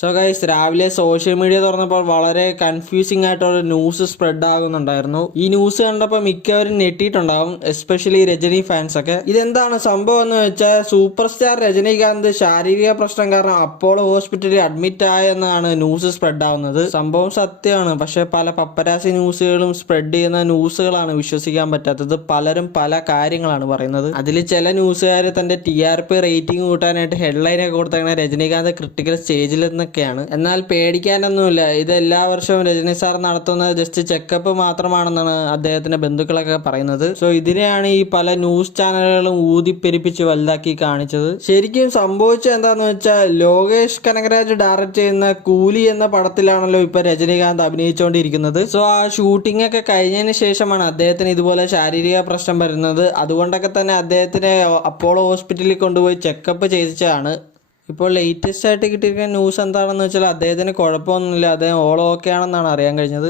So guys, രാവിലെ social media തുറന്നപ്പോൾ വളരെ കൺഫ്യൂസിംഗ് ആയിട്ടൊരു ന്യൂസ് സ്പ്രെഡ് ആകുന്നുണ്ടായിരുന്നു. ഈ ന്യൂസ് കണ്ടപ്പോൾ മിക്കവരും ഞെട്ടിയിട്ടുണ്ടാവും, എസ്പെഷ്യലി രജനി ഫാൻസ് ഒക്കെ. ഇതെന്താണ് സംഭവം എന്ന് വെച്ചാൽ, സൂപ്പർ സ്റ്റാർ രജനീകാന്ത് ശാരീരിക പ്രശ്നം കാരണം അപ്പോളോ ഹോസ്പിറ്റലിൽ അഡ്മിറ്റ് ആയെന്നാണ് ന്യൂസ് സ്പ്രെഡ് ആവുന്നത്. സംഭവം സത്യമാണ്, പക്ഷെ പല പപ്പരാസി ന്യൂസുകളും സ്പ്രെഡ് ചെയ്യുന്ന ന്യൂസുകളാണ് വിശ്വസിക്കാൻ പറ്റാത്തത്. പലരും പല കാര്യങ്ങളാണ് പറയുന്നത്. അതിൽ ചില ന്യൂസുകാർ തന്റെ TRP റേറ്റിംഗ് കൂട്ടാനായിട്ട് ഹെഡ്ലൈനൊക്കെ കൊടുത്തങ്ങനെ രജനീകാന്ത് ക്രിട്ടിക്കൽ സ്റ്റേജിൽ ൊക്കെയാണ്. എന്നാൽ പേടിക്കാനൊന്നുമില്ല. ഇത് എല്ലാ വർഷവും രജനി സാർ നടത്തുന്നത് ജസ്റ്റ് ചെക്കപ്പ് മാത്രമാണെന്നാണ് അദ്ദേഹത്തിന്റെ ബന്ധുക്കളൊക്കെ പറയുന്നത്. സോ ഇതിനെയാണ് ഈ പല ന്യൂസ് ചാനലുകളും ഊതിപ്പെരിപ്പിച്ച് വലുതാക്കി കാണിച്ചത്. ശരിക്കും സംഭവിച്ചത് എന്താന്ന് വെച്ചാൽ, ലോകേഷ് കനകരാജ് ഡയറക്റ്റ് ചെയ്യുന്ന കൂലി എന്ന പടത്തിലാണല്ലോ ഇപ്പൊ രജനീകാന്ത് അഭിനയിച്ചുകൊണ്ടിരിക്കുന്നത്. സോ ആ ഷൂട്ടിംഗ് ഒക്കെ കഴിഞ്ഞതിന് ശേഷമാണ് അദ്ദേഹത്തിന് ഇതുപോലെ ശാരീരിക പ്രശ്നം വരുന്നത്. അതുകൊണ്ടൊക്കെ തന്നെ അദ്ദേഹത്തിനെ അപ്പോളോ ഹോസ്പിറ്റലിൽ കൊണ്ടുപോയി ചെക്കപ്പ് ചെയ്യിച്ചതാണ്. ഇപ്പോൾ ലേറ്റസ്റ്റ് ആയിട്ട് കിട്ടിയിരിക്കുന്ന ന്യൂസ് എന്താണെന്ന് വെച്ചാൽ, അദ്ദേഹത്തിന് കുഴപ്പമൊന്നുമില്ല, അദ്ദേഹം ഓൾ ഓക്കെ ആണെന്നാണ് അറിയാൻ കഴിഞ്ഞത്.